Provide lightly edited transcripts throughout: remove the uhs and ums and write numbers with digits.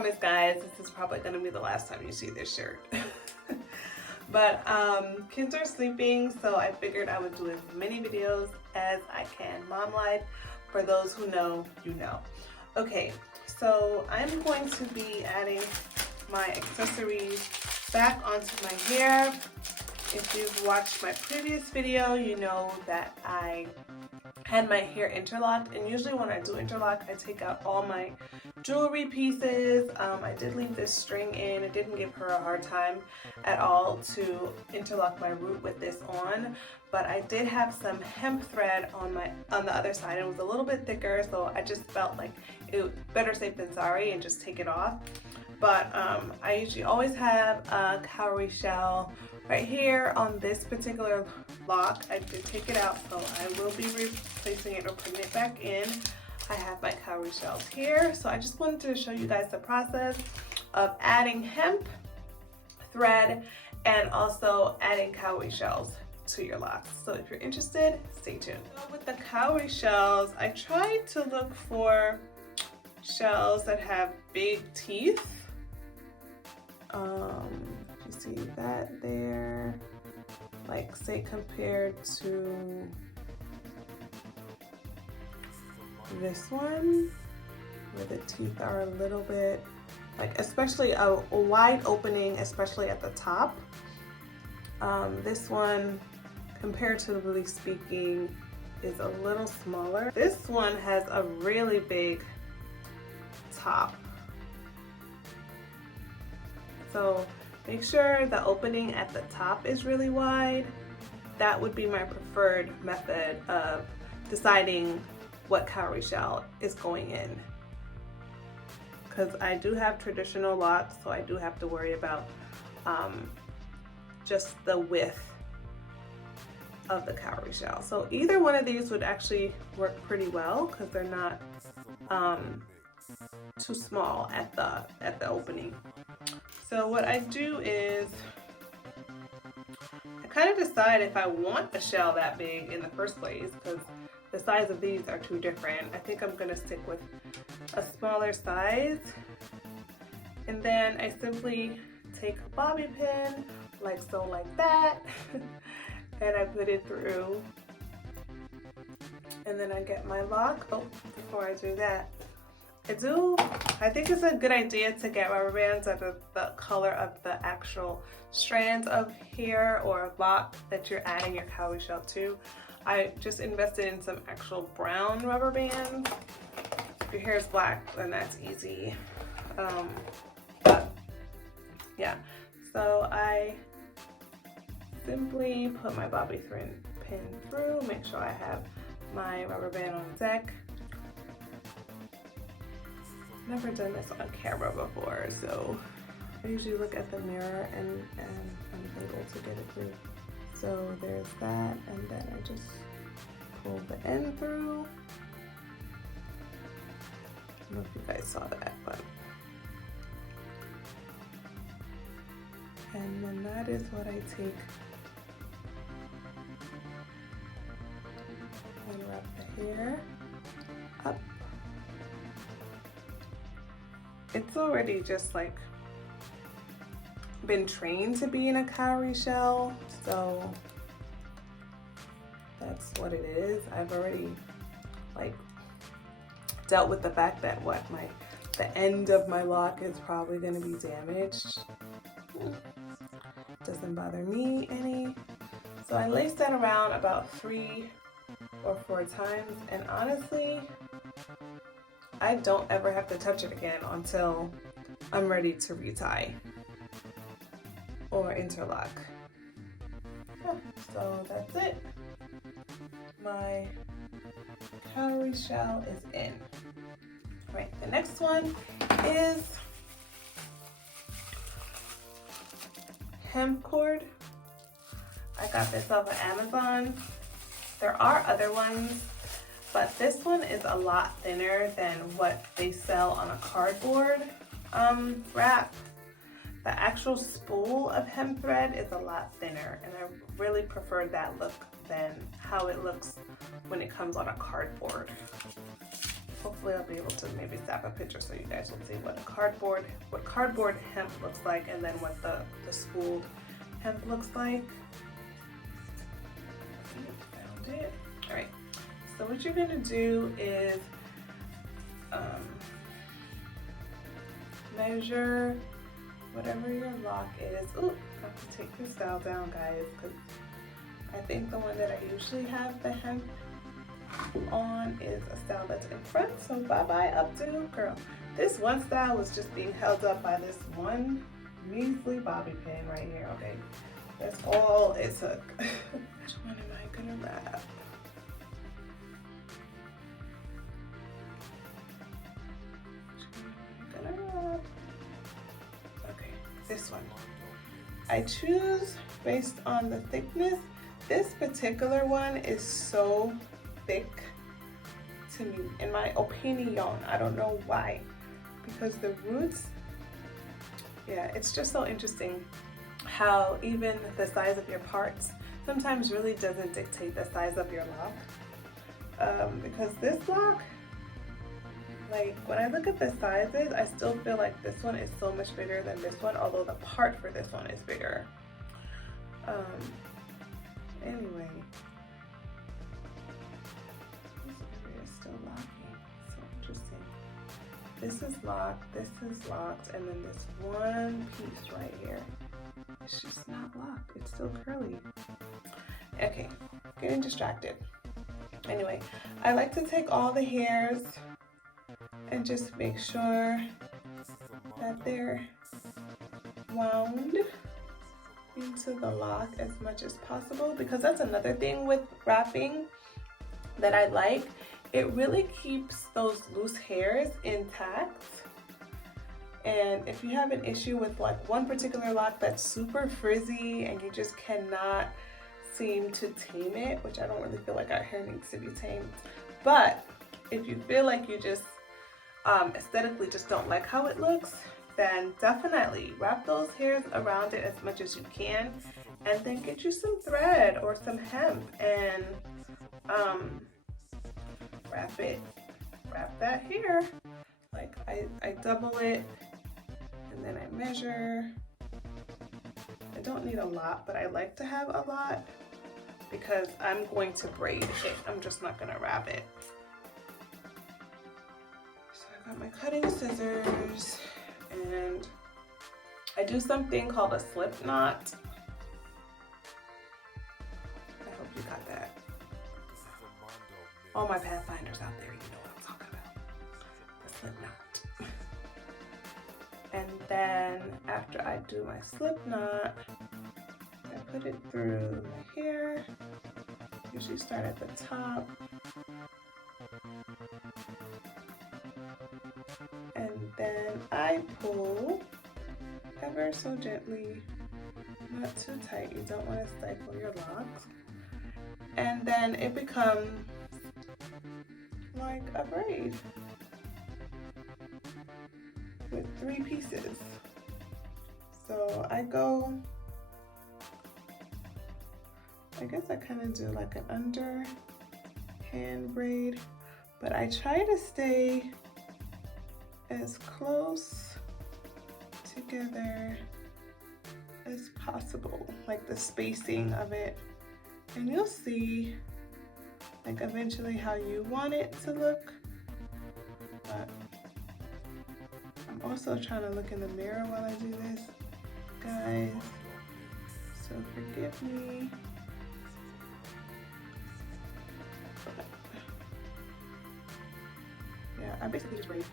promise, guys, this is probably going to be the last time you see this shirt. But kids are sleeping, so I figured I would do as many videos as I can. Mom life, for those who know, you know. Okay, so I'm going to be adding my accessories back onto my hair. If you've watched my previous video, you know that I had my hair interlocked, and usually when I do interlock, I take out all my jewelry pieces. I did leave this string in. It didn't give her a hard time at all to interlock my root with this on, but I did have some hemp thread on the other side. It was a little bit thicker, so I just felt like it was better safe than sorry and just take it off. But I usually always have a cowrie shell right here on this particular lock. I did take it out, so I will be replacing it or putting it back in. I have my cowrie shells here, so I just wanted to show you guys the process of adding hemp thread and also adding cowrie shells to your locks. So if you're interested, stay tuned. So with the cowrie shells, I tried to look for shells that have big teeth. You see that there, like say compared to this one, where the teeth are a little bit, like especially a wide opening, especially at the top. This one, comparatively speaking, is a little smaller. This one has a really big top. So make sure the opening at the top is really wide. That would be my preferred method of deciding what cowrie shell is going in. Because I do have traditional locks, so I do have to worry about just the width of the cowrie shell. So either one of these would actually work pretty well because they're not too small at the opening. So what I do is I kind of decide if I want a shell that big in the first place, because the size of these are too different. I think I'm gonna stick with a smaller size. And then I simply take a bobby pin, like so, like that, and I put it through. And then I get my lock. Oh, before I do that, I think it's a good idea to get rubber bands that are the color of the actual strands of hair or lock that you're adding your cowrie shell to. I just invested in some actual brown rubber bands. If your hair is black, then that's easy. But yeah, so I simply put my bobby pin through, make sure I have my rubber band on deck. Never done this on camera before, so I usually look at the mirror and I'm able to get it through. So there's that, and then I just pull the end through. I don't know if you guys saw that, but. And then that is what I take and wrap the hair up. It's already just like been trained to be in a cowrie shell, so that's what it is. I've already like dealt with the fact that the end of my lock is probably going to be damaged. Doesn't bother me any. So I lace that around about 3 or 4 times, and honestly, I don't ever have to touch it again until I'm ready to retie or interlock. Yeah, so that's it. My cowrie shell is in. All right, the next one is Hemp Cord. I got this off of Amazon. There are other ones, but this one is a lot thinner than what they sell on a cardboard wrap. The actual spool of hemp thread is a lot thinner, and I really prefer that look than how it looks when it comes on a cardboard. Hopefully I'll be able to maybe snap a picture so you guys will see what cardboard hemp looks like, and then what the spooled hemp looks like. Found it. All right, so what you're gonna do is measure whatever your lock is. Ooh, I have to take this style down, guys, because I think the one that I usually have the hemp on is a style that's in front. So bye-bye updo, girl. This one style was just being held up by this one measly bobby pin right here, okay? That's all it took. Which one am I gonna wrap? Okay, this one. I choose based on the thickness. This particular one is so thick to me, in my opinion. I don't know why, because the roots, yeah, it's just so interesting how even the size of your parts sometimes really doesn't dictate the size of your lock. Because this lock, like when I look at the sizes, I still feel like this one is so much bigger than this one, although the part for this one is bigger. Anyway, this area is still locking. So interesting. This is locked, this is locked, and then this one piece right here, it's just not locked. It's still curly. Okay, getting distracted. Anyway, I like to take all the hairs and just make sure that they're wound into the lock as much as possible, because that's another thing with wrapping that I like. It really keeps those loose hairs intact. And if you have an issue with like one particular lock that's super frizzy and you just cannot seem to tame it, which I don't really feel like our hair needs to be tamed, but if you feel like you just aesthetically just don't like how it looks, then definitely wrap those hairs around it as much as you can, and then get you some thread or some hemp and wrap that hair. Like I double it and then I measure. I don't need a lot, but I like to have a lot because I'm going to braid it. I'm just not gonna wrap it. So I got my cutting scissors and I do something called a slip knot. I hope you got that. All my Pathfinders out there, you know what I'm talking about. The slip knot. And then after I do my slip knot, I put it through my hair. Usually start at the top. And then I pull ever so gently, not too tight. You don't want to stifle your locks. And then it becomes like a braid with 3 pieces. So I guess I kind of do like an underhand braid, but I try to stay as close together as possible, like the spacing of it, and you'll see like eventually how you want it to look. But I'm also trying to look in the mirror while I do this, guys, so forgive me. But yeah, I basically just braid.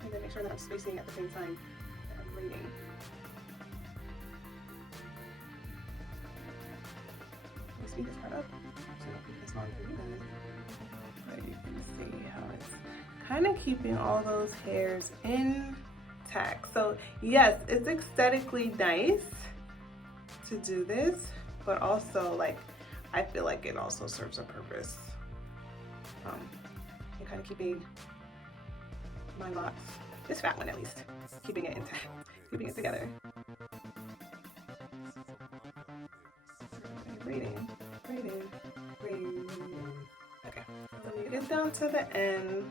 And then make sure that I'm spacing at the same time that I'm braiding. Let me speed this part up so I don't keep this long for you guys. But you can see how it's kind of keeping all those hairs intact. So yes, it's aesthetically nice to do this, but also like I feel like it also serves a purpose. And kind of keeping my locks, this fat one at least, keeping it intact, keeping it together. Braiding, braiding, braiding. get down to the end,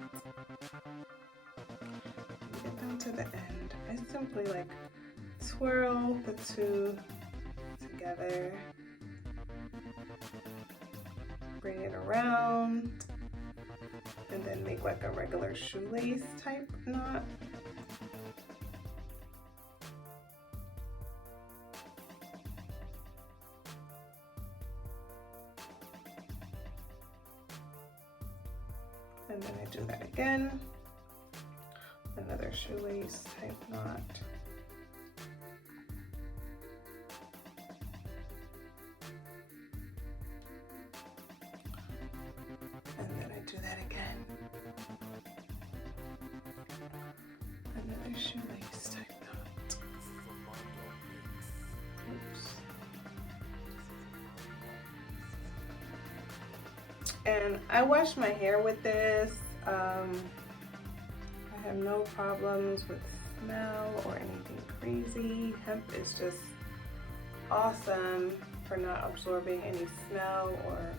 I simply like swirl the two together, bring it around, and then make like a regular shoelace type knot. And then I do that again, another shoelace type knot. And then I do that again, another shoelace type knot. Oops. And I wash my hair with this. I have no problems with smell or anything crazy. Hemp is just awesome for not absorbing any smell or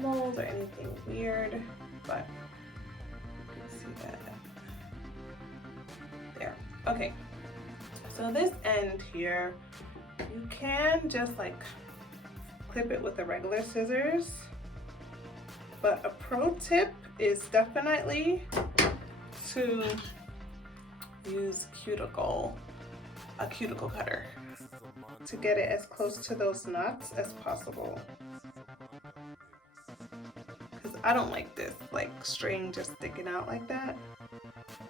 mold or anything weird, but you can see that there. Okay, so this end here, you can just like clip it with the regular scissors. But a pro tip is definitely to use a cuticle cutter to get it as close to those knots as possible. Because I don't like this like string just sticking out like that.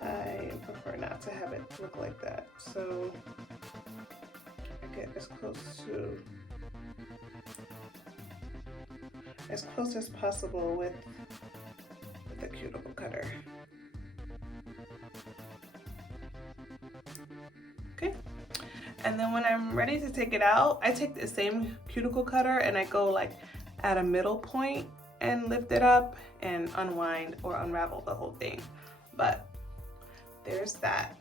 I prefer not to have it look like that. So I get as close as possible with the cuticle cutter. Okay, and then when I'm ready to take it out, I take the same cuticle cutter and I go like at a middle point and lift it up and unwind or unravel the whole thing. But there's that.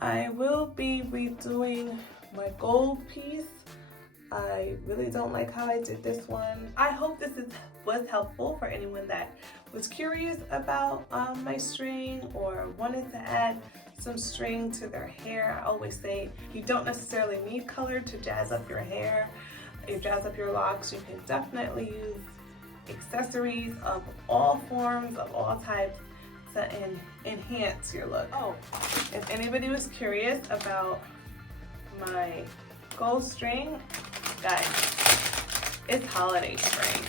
I will be redoing my gold piece. I really don't like how I did this one. I hope this was helpful for anyone that was curious about my string or wanted to add some string to their hair. I always say you don't necessarily need color to jazz up your hair. You jazz up your locks. You can definitely use accessories of all forms, of all types to enhance your look. Oh, if anybody was curious about my gold string, guys, it's holiday string.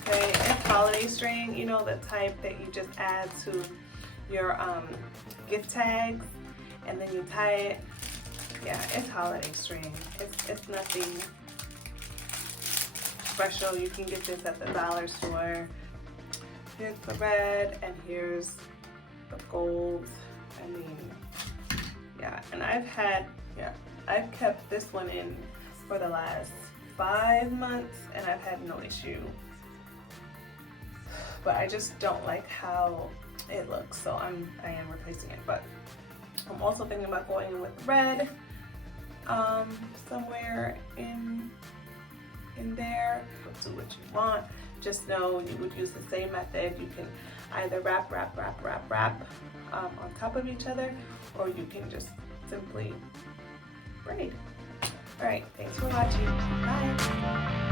Okay, it's holiday string, you know, the type that you just add to your gift tags and then you tie it. Yeah, it's holiday string. It's nothing special. You can get this at the dollar store. Here's the red and here's the gold. I mean, yeah, and I've kept this one in for the last 5 months and I've had no issue. But I just don't like how it looks, so I am replacing it. But I'm also thinking about going in with red somewhere in there. Do what you want. Just know you would use the same method. You can either wrap on top of each other, or you can just simply braid. All right, thanks for watching. Bye.